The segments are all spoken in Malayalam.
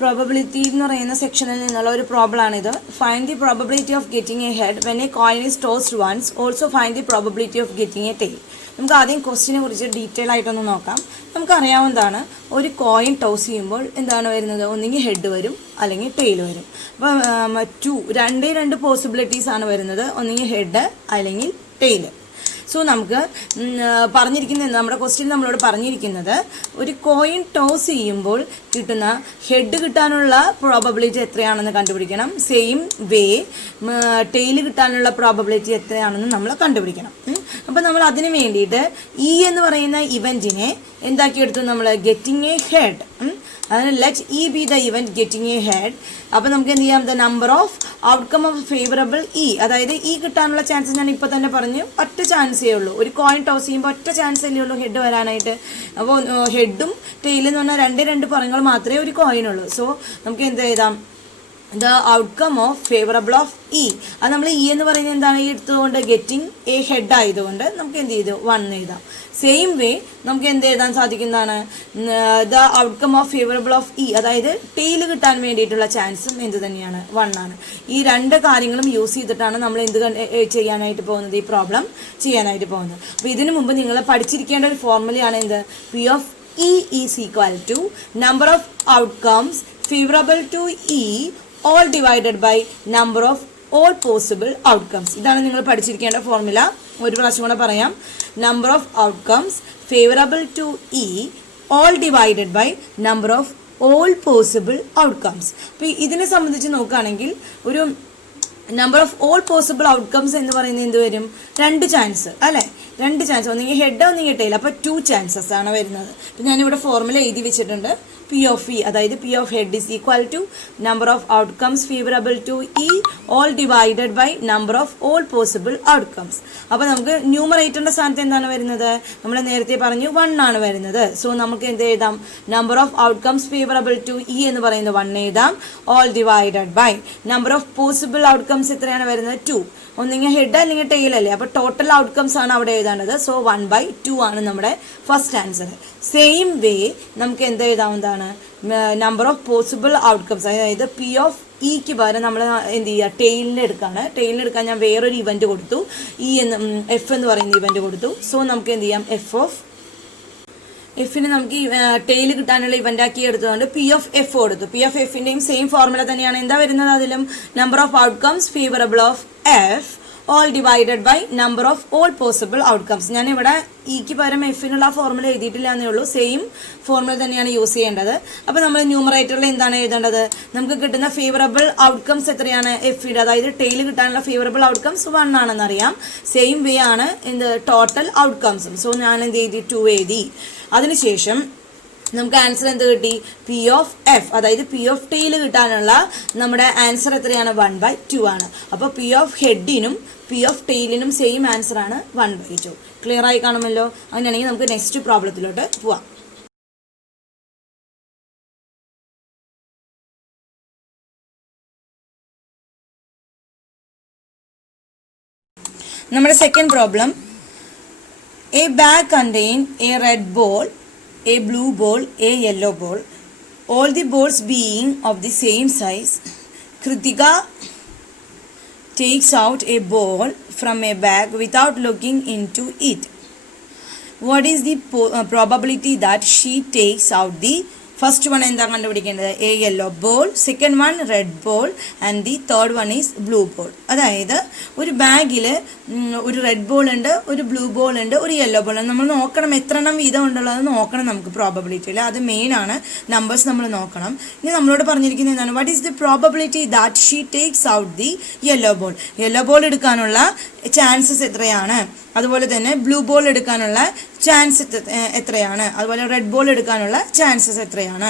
പ്രോബബിലിറ്റി എന്ന് പറയുന്ന സെക്ഷനിൽ നിന്നുള്ള ഒരു പ്രോബ്ലം ആണിത്. Find the probability of getting a head when a coin is tossed once. Also find the probability of getting a tail. നമുക്ക് ആദ്യം ക്വസ്റ്റിനെ കുറിച്ച് ഡീറ്റെയിൽ ആയിട്ടൊന്ന് നോക്കാം. നമുക്കറിയാവുന്നതാണ്, ഒരു കോയിൻ ടോസ് ചെയ്യുമ്പോൾ എന്താണ് വരുന്നത്? ഒന്നുകിൽ ഹെഡ് വരും അല്ലെങ്കിൽ ടെയിൽ വരും. അപ്പോൾ രണ്ട് പോസിബിലിറ്റീസ് ആണ് വരുന്നത്, ഒന്നുകിൽ ഹെഡ് അല്ലെങ്കിൽ ടെയിൽ. സോ നമുക്ക് പറഞ്ഞിരിക്കുന്നത്, നമ്മുടെ ക്വസ്റ്റ്യൻ നമ്മളോട് പറഞ്ഞിരിക്കുന്നത്, ഒരു കോയിൻ ടോസ് ചെയ്യുമ്പോൾ കിട്ടുന്ന ഹെഡ് കിട്ടാനുള്ള പ്രോബബിലിറ്റി എത്രയാണെന്ന് കണ്ടുപിടിക്കണം. സെയിം വേ ടെയിൽ കിട്ടാനുള്ള പ്രോബബിലിറ്റി എത്രയാണെന്ന് നമ്മൾ കണ്ടുപിടിക്കണം. അപ്പോൾ നമ്മൾ അതിന് വേണ്ടിയിട്ട് ഇ എന്ന് പറയുന്ന ഇവൻറ്റിനെ എന്താക്കിയെടുത്തു? നമ്മൾ ഗെറ്റിംഗ് എ ഹെഡ്. അതിന് let E B the event getting a head. അപ്പോൾ നമുക്ക് എന്ത് ചെയ്യാം? The number of outcome of favourable E. അതായത് ഇ കിട്ടാനുള്ള ചാൻസ് ഞാൻ ഇപ്പോൾ തന്നെ പറഞ്ഞു, ഒറ്റ ചാൻസേ ഉള്ളൂ. ഒരു കോയിൻ ടോസ് ചെയ്യുമ്പോൾ ഒറ്റ ചാൻസല്ലേ ഉള്ളൂ ഹെഡ് വരാനായിട്ട്. അപ്പോൾ ഹെഡും ടെയിലും എന്ന് പറഞ്ഞാൽ രണ്ട് പുറങ്ങൾ മാത്രമേ ഒരു കോയിനുള്ളൂ. സോ നമുക്ക് എന്ത് എഴുതാം? The outcome of favourable of E. അത് നമ്മൾ ഇ എന്ന് പറയുന്നത് എന്താണ്? ഈ എടുത്തുകൊണ്ട് ഗെറ്റിംഗ് എ ഹെഡ് ആയതുകൊണ്ട് നമുക്ക് എന്ത് ചെയ്തു? 1 എഴുതാം. സെയിം വേ നമുക്ക് എന്ത് എഴുതാൻ സാധിക്കുന്നതാണ്? The outcome of favourable of E, അതായത് ടെയിൽ കിട്ടാൻ വേണ്ടിയിട്ടുള്ള ചാൻസും എന്ത് തന്നെയാണ്? 1 ആണ്. ഈ രണ്ട് കാര്യങ്ങളും യൂസ് ചെയ്തിട്ടാണ് നമ്മൾ എന്ത് ചെയ്യാനായിട്ട് പോകുന്നത്? ഈ പ്രോബ്ലം ചെയ്യാനായിട്ട് പോകുന്നത്. അപ്പോൾ ഇതിനു മുമ്പ് നിങ്ങൾ പഠിച്ചിരിക്കേണ്ട ഒരു ഫോർമുലയാണ് എന്ത്? P of E is equal to number of outcomes favourable to E all divided by number of all possible outcomes. ഇതാണ് നിങ്ങൾ പഠിച്ചിരിക്കേണ്ട ഫോർമുല. ഒരു പ്രാവശ്യം കൂടെ പറയാം. Number of outcomes favourable to E all divided by number of all possible outcomes. അപ്പോൾ ഇതിനെ സംബന്ധിച്ച് നോക്കുകയാണെങ്കിൽ ഒരു number of all possible outcomes എന്ന് പറയുന്നത് എന്ത് വരും? 2 ചാൻസ് അല്ലേ? 2 ചാൻസ്, ഒന്നെങ്കിൽ ഹെഡ് ഒന്നെങ്കിൽ ടെയിൽ. അപ്പോൾ 2 ചാൻസസ് ആണ് വരുന്നത്. അപ്പം ഞാനിവിടെ ഫോർമുല എഴുതി വെച്ചിട്ടുണ്ട്. പി ഓഫ് ഇ, അതായത് P of head is equal to number of outcomes favourable to E all divided by number of all possible outcomes. അപ്പോൾ നമുക്ക് ന്യൂമറേറ്ററിന്റെ സ്ഥാനത്ത് എന്താണ് വരുന്നത്? നമ്മൾ നേരത്തെ പറഞ്ഞു 1 ആണ് വരുന്നത്. സോ നമുക്ക് എന്ത് എഴുതാം? Number of outcomes favourable to E എന്ന് പറയുന്നത് 1 എഴുതാം. All divided by number of possible outcomes എത്രയാണ് വരുന്നത്? 2. ഒന്നെങ്കിൽ ഹെഡ് അല്ലെങ്കിൽ ടെയിൽ അല്ലേ? അപ്പോൾ ടോട്ടൽ ഔട്ട്കംസ് ആണ് അവിടെ എഴുതേണ്ടത്. സോ 1/2 ആണ് നമ്മുടെ ഫസ്റ്റ് ആൻസർ. സെയിം വേ നമുക്ക് എന്ത് എഴുതാവുന്നതാണ്? നമ്പർ ഓഫ് പോസിബിൾ ഔട്ട്കംസ്, അതായത് പി ഓഫ് ഇക്ക് പകരം നമ്മൾ എന്ത് ചെയ്യുക? ടെയിലിന് എടുക്കുകയാണ്. ടെയിലിന് എടുക്കാൻ ഞാൻ വേറൊരു ഇവന്റ് കൊടുത്തു, എഫ് എന്ന് പറയുന്ന ഇവന്റ് കൊടുത്തു. സോ നമുക്ക് എന്ത് ചെയ്യാം? എഫിന് നമുക്ക് ടെയിൽ കിട്ടാനുള്ള ഇവന്റ് ആക്കി എടുത്തുകൊണ്ട് പി ഓഫ് എഫ് കൊടുത്തു. പി ഓഫ് എഫിന്റെയും സെയിം ഫോർമുല തന്നെയാണ് എന്താ വരുന്നത്? അതിലും number of outcomes favourable of F all divided by number of all possible outcomes. ഞാനിവിടെ ഇക്ക് പകരം എഫിനുള്ള ഫോർമുല എഴുതിയിട്ടില്ല എന്നേ ഉള്ളൂ. സെയിം ഫോർമുല തന്നെയാണ് യൂസ് ചെയ്യേണ്ടത്. അപ്പോൾ നമ്മൾ ന്യൂമറേറ്ററിൽ എന്താണ് എഴുതേണ്ടത്? നമുക്ക് കിട്ടുന്ന ഫേവറബിൾ ഔട്ട്കംസ് എത്രയാണ്? എഫിയുടെ, അതായത് ടെയിൽ കിട്ടാനുള്ള ഫേവറബിൾ ഔട്ട്കംസ് 1 ആണെന്നറിയാം. സെയിം വേ ആണ് എന്ത്? ടോട്ടൽ ഔട്ട്കംസും. സോ ഞാൻ എന്ത് എഴുതി? 2 എഴുതി. അതിനുശേഷം നമുക്ക് ആൻസർ എന്ത് കിട്ടി? പി ഓഫ് എഫ്, അതായത് പി ഓഫ് ടെയിൽ കിട്ടാനുള്ള നമ്മുടെ ആൻസർ എത്രയാണ്? 1/2 ആണ്. അപ്പോൾ പി ഓഫ് ഹെഡിനും പി ഓഫ് ടെയിലിനും സെയിം ആൻസർ ആണ് 1/2. ക്ലിയർ ആയി കാണുമല്ലോ? അങ്ങനെയാണെങ്കിൽ നമുക്ക് നെക്സ്റ്റ് പ്രോബ്ലത്തിലോട്ട് പോവാം. നമ്മുടെ second problem, A bag contain A red ball, a blue ball, a yellow ball, all the balls being of the same size. Kritika takes out a ball from a bag without looking into it. What is the probability that she takes out the first one എന്താ കണ്ടുപിടിക്കേണ്ടത്? A yellow ball, second one red ball and the third one is blue ball. അതായത് ഒരു ബാഗിൽ ഒരു റെഡ് ബോൾ ഉണ്ട്, ഒരു ബ്ലൂ ബോൾ ഉണ്ട്, ഒരു യെല്ലോ ബോൾ ഉണ്ട്. നമ്മൾ നോക്കണം എത്ര എണ്ണം വീതം ഉണ്ടുള്ളത് നോക്കണം നമുക്ക് പ്രോബബിലിറ്റിയിൽ. അത് മെയിൻ ആണ്, നമ്പേഴ്സ് നമ്മൾ നോക്കണം. ഇനി നമ്മളോട് പറഞ്ഞിരിക്കുന്നത് എന്താണ്? What is the probability that she takes out the yellow ball. Yellow ball എടുക്കാനുള്ള ചാൻസസ് എത്രയാണ്? അതുപോലെ തന്നെ ബ്ലൂ ബോൾ എടുക്കാനുള്ള ചാൻസ് എത്രയാണ്? അതുപോലെ റെഡ് ബോൾ എടുക്കാനുള്ള ചാൻസസ് എത്രയാണ്?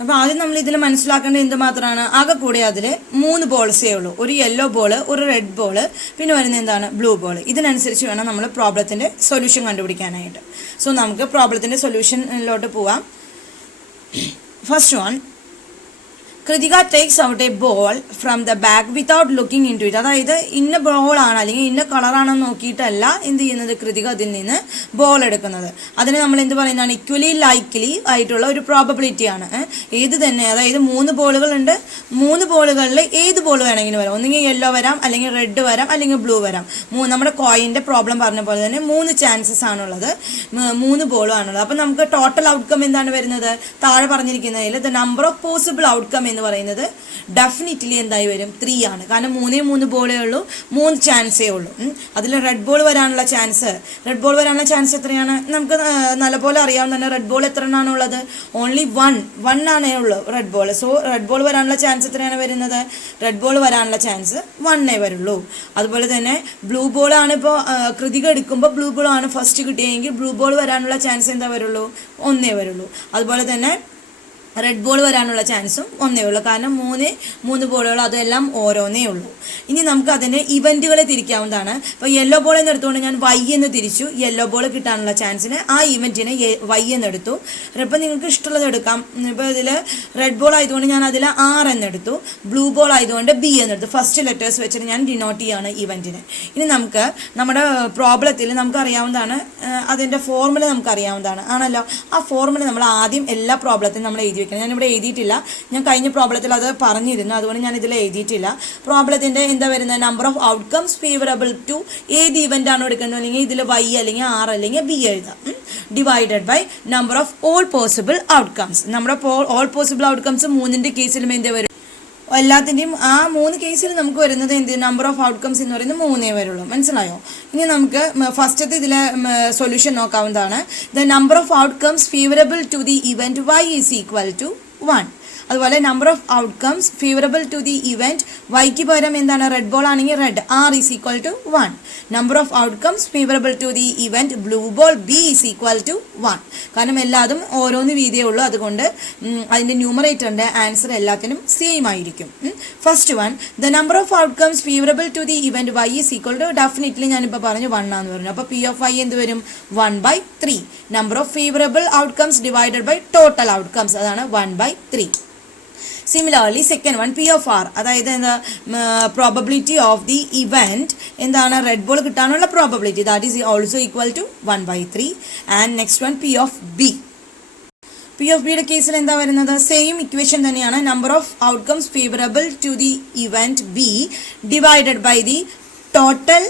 അപ്പോൾ ആദ്യം നമ്മൾ ഇതിൽ മനസ്സിലാക്കേണ്ടത് എന്ത് മാത്രമാണ്? ആകെ കൂടെ അതിൽ 3 ബോൾസേ ഉള്ളൂ. ഒരു യെല്ലോ ബോൾ, ഒരു റെഡ് ബോൾ, പിന്നെ വരുന്നത് എന്താണ്? Blue ball. ഇതിനനുസരിച്ച് വേണം നമ്മൾ പ്രോബ്ലത്തിൻ്റെ സൊല്യൂഷൻ കണ്ടുപിടിക്കാനായിട്ട്. സോ നമുക്ക് പ്രോബ്ലത്തിൻ്റെ സൊല്യൂഷനിലോട്ട് പോവാം. First one, Krithika takes out a ball from the bag without looking into it. അതായത് ഇന്ന ബോളാണ് അല്ലെങ്കിൽ ഇന്ന കളറാണെന്ന് നോക്കിയിട്ടല്ല എന്ത് ചെയ്യുന്നത്, കൃതിക അതിൽ നിന്ന് ബോൾ എടുക്കുന്നത്. അതിന് നമ്മൾ എന്ത് പറയുന്നതാണ്, ഇക്വലി ലൈക്ലി ആയിട്ടുള്ള ഒരു പ്രോബബിലിറ്റി ആണ്. ഏത് തന്നെ, അതായത് 3 ബോളുകൾ ഉണ്ട്, 3 ബോളുകളിൽ ഏത് ബോൾ വേണമെങ്കിലും വരാം. ഒന്നുകിൽ യെല്ലോ വരാം, അല്ലെങ്കിൽ റെഡ് വരാം, അല്ലെങ്കിൽ ബ്ലൂ വരാം. നമ്മുടെ കോയിൻ്റെ പ്രോബ്ലം പറഞ്ഞ പോലെ തന്നെ 3 ചാൻസസ് ആണുള്ളത്, 3 ബോളും ആണുള്ളത്. അപ്പം നമുക്ക് ടോട്ടൽ ഔട്ട്കം എന്താണ് വരുന്നത്, താഴെ പറഞ്ഞിരിക്കുന്നതിൽ the number of possible outcome എന്ന് പറയുന്നത് ഡെഫിനറ്റ്ലി എന്തായി വരും, 3 ആണ്. കാരണം 3 ബോളേ ഉള്ളൂ, 3 ചാൻസേ ഉള്ളൂ. അതിൽ റെഡ് ബോൾ വരാനുള്ള ചാൻസ് എത്രയാണ്, നമുക്ക് നല്ലപോലെ അറിയാവുന്ന തന്നെ. റെഡ് ബോൾ എത്ര എണ്ണമാണ് ഉള്ളത്, ഓൺലി 1 ആണേ ഉള്ളൂ red ball. So red ball വരാനുള്ള ചാൻസ് എത്രയാണ് വരുന്നത്, റെഡ് ബോൾ വരാനുള്ള ചാൻസ് 1 വരുള്ളൂ. അതുപോലെ തന്നെ ബ്ലൂ ബോൾ ആണ്. ഇപ്പോൾ കൃതിക എടുക്കുമ്പോൾ ബ്ലൂ ബോൾ ആണ് ഫസ്റ്റ് കിട്ടിയെങ്കിൽ ബ്ലൂ ബോൾ വരാനുള്ള ചാൻസ് എന്താ വരുള്ളൂ, 1 വരുള്ളൂ. അതുപോലെ തന്നെ റെഡ് ബോൾ വരാനുള്ള ചാൻസും 1 ഉള്ളൂ. കാരണം 3 ബോളുകൾ അതെല്ലാം ഓരോന്നേ ഉള്ളൂ. ഇനി നമുക്ക് അതിൻ്റെ ഇവൻറ്റുകളെ തിരിക്കാവുന്നതാണ്. ഇപ്പോൾ യെല്ലോ ബോൾ എന്ന് എടുത്തുകൊണ്ട് ഞാൻ വൈ എന്ന് തിരിച്ചു, യെല്ലോ ബോൾ കിട്ടാനുള്ള ചാൻസിന് ആ ഇവൻറ്റിനെ വൈ എന്നെടുത്തു. ഇപ്പോൾ നിങ്ങൾക്ക് ഇഷ്ടമുള്ളത് എടുക്കാം. ഇപ്പോൾ ഇതിൽ റെഡ് ബോൾ ആയതുകൊണ്ട് ഞാൻ അതിൽ R എന്നെടുത്തു, ബ്ലൂ ബോൾ ആയതുകൊണ്ട് B എന്നെടുത്തു. ഫസ്റ്റ് ലെറ്റേഴ്സ് വെച്ചിട്ട് ഞാൻ ഡിനോട്ട് ചെയ്യാണ് ഇവൻറ്റിനെ. ഇനി നമുക്ക് നമ്മുടെ പ്രോബ്ലത്തിൽ നമുക്കറിയാവുന്നതാണ്, അതിൻ്റെ ഫോർമുല നമുക്കറിയാവുന്നതാണ് ആണല്ലോ. ആ ഫോർമുല നമ്മൾ ആദ്യം എല്ലാ പ്രോബ്ലത്തിനും നമ്മൾ എഴുതി വെക്കണം. ഞാനിവിടെ എഴുതിയിട്ടില്ല, ഞാൻ കഴിഞ്ഞ പ്രോബ്ലത്തിൽ അത് പറഞ്ഞിരുന്നു, അതുകൊണ്ട് ഞാൻ ഇതിൽ എഴുതിയിട്ടില്ല. പ്രോബ്ലത്തിൻ്റെ എന്താ വരുന്നത്, number of outcomes favourable to ഏത് ഇവൻ്റ് ആണോ എടുക്കുന്നത്, അല്ലെങ്കിൽ ഇതിൽ Y അല്ലെങ്കിൽ R അല്ലെങ്കിൽ B എഴുതാം, divided by number of all possible outcomes. നമ്മുടെ ഓൾ പോസിബിൾ ഔട്ട്കംസ് 3 കേസിലും എന്ത് വരും, എല്ലാത്തിൻ്റെയും ആ 3 കേസിൽ നമുക്ക് വരുന്നത് എന്ത്, നമ്പർ ഓഫ് ഔട്ട്കംസ് എന്ന് പറയുന്നത് 3 വരുള്ളൂ. മനസ്സിലായോ? ഇനി നമുക്ക് ഫസ്റ്റത്തെ ഇതിലെ സൊല്യൂഷൻ നോക്കാവുന്നതാണ്. The number of outcomes favourable to the event Y is equal to 1. അതുപോലെ number of outcomes favourable to the event വൈക്ക് പകരം എന്താണ്, റെഡ് ബോൾ ആണെങ്കിൽ red, R is equal to 1. Number of outcomes favourable to the event blue ball B is equal to 1. കാരണം എല്ലാതും ഓരോന്ന് വീതിയേ ഉള്ളൂ, അതുകൊണ്ട് അതിൻ്റെ ന്യൂമറേറ്ററിൻ്റെ ആൻസർ എല്ലാത്തിനും സെയിം ആയിരിക്കും. First one, the number of outcomes favourable to the event Y is equal to, definitely ഞാനിപ്പോൾ പറഞ്ഞു 1 ആണെന്ന് പറഞ്ഞു. അപ്പോൾ P ഓഫ് Y എന്ത് വരും, 1/3. Number of favourable outcomes divided by total outcomes, അതാണ് 1/3. Similarly second one, P of R, അതായത് എന്താ, പ്രോബബിലിറ്റി ഓഫ് ദി ഇവൻറ്റ് എന്താണ്, റെഡ് ബോൾ കിട്ടാനുള്ള probability, that is also equal to 1/3. And next one P of B. P of ബിയുടെ കേസിൽ എന്താ വരുന്നത്, സെയിം ഇക്വേഷൻ തന്നെയാണ്. Number of outcomes favourable to the event B divided by the total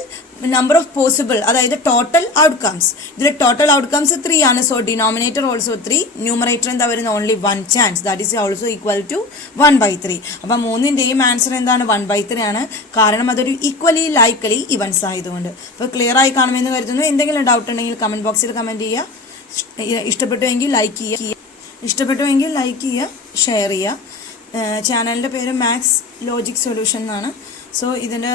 number of possible, അതായത് ടോട്ടൽ ഔട്ട്കംസ്. ഇതിൽ ടോട്ടൽ ഔട്ട്കംസ് 3 ആണ്. സോ ഡിനോമിനേറ്റർ ഓൾസോ 3, ന്യൂമറേറ്റർ എന്താ വരുന്നത്, only 1 chance, that is also equal to 1/3. അപ്പം 3ൻ്റെയും ആൻസർ എന്താണ്, 1/3 ആണ്. കാരണം അതൊരു ഈക്വലി ലൈക്ലി ഇവൻസ് ആയതുകൊണ്ട്. അപ്പോൾ ക്ലിയർ ആയി കാണുമെന്ന് കരുതുന്നു. എന്തെങ്കിലും ഡൗട്ട് ഉണ്ടെങ്കിൽ കമൻറ്റ് ബോക്സിൽ കമൻറ്റ് ചെയ്യുക. ഇഷ്ടപ്പെട്ടുവെങ്കിൽ ലൈക്ക് ചെയ്യുക, ഷെയർ ചെയ്യുക. ചാനലിൻ്റെ പേര് മാത്സ് ലോജിക് സൊല്യൂഷൻ എന്നാണ്. സോ ഇതിൻ്റെ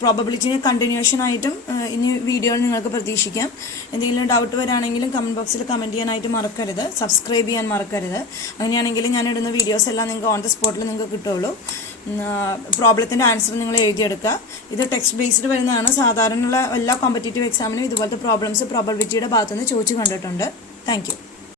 പ്രോബബിലിറ്റിന് കണ്ടിന്യൂഷൻ ആയിട്ടും ഇനി വീഡിയോയിൽ നിങ്ങൾക്ക് പ്രതീക്ഷിക്കാം. എന്തെങ്കിലും ഡൗട്ട് വരാണെങ്കിലും കമൻറ്റ് ബോക്സിൽ കമൻറ്റ് ചെയ്യാനായിട്ട് മറക്കരുത്, സബ്സ്ക്രൈബ് ചെയ്യാൻ മറക്കരുത്. അങ്ങനെയാണെങ്കിൽ ഞാനിടുന്ന വീഡിയോസ് എല്ലാം നിങ്ങൾക്ക് ഓൺ ദ സ്പോട്ടിൽ നിങ്ങൾക്ക് കിട്ടുള്ളൂ. പ്രോബ്ലത്തിൻ്റെ ആൻസർ നിങ്ങൾ എഴുതിയെടുക്കുക. ഇത് ടെക്സ്റ്റ് ബേസ്ഡ് വരുന്നതാണ്. സാധാരണയുള്ള എല്ലാ കോമ്പറ്റേറ്റീവ് എക്സാമിനും ഇതുപോലത്തെ പ്രോബ്ലംസ് പ്രോബബിലിറ്റിയുടെ ഭാഗത്തുനിന്ന് ചോദിച്ചു കണ്ടിട്ടുണ്ട്. Thank you.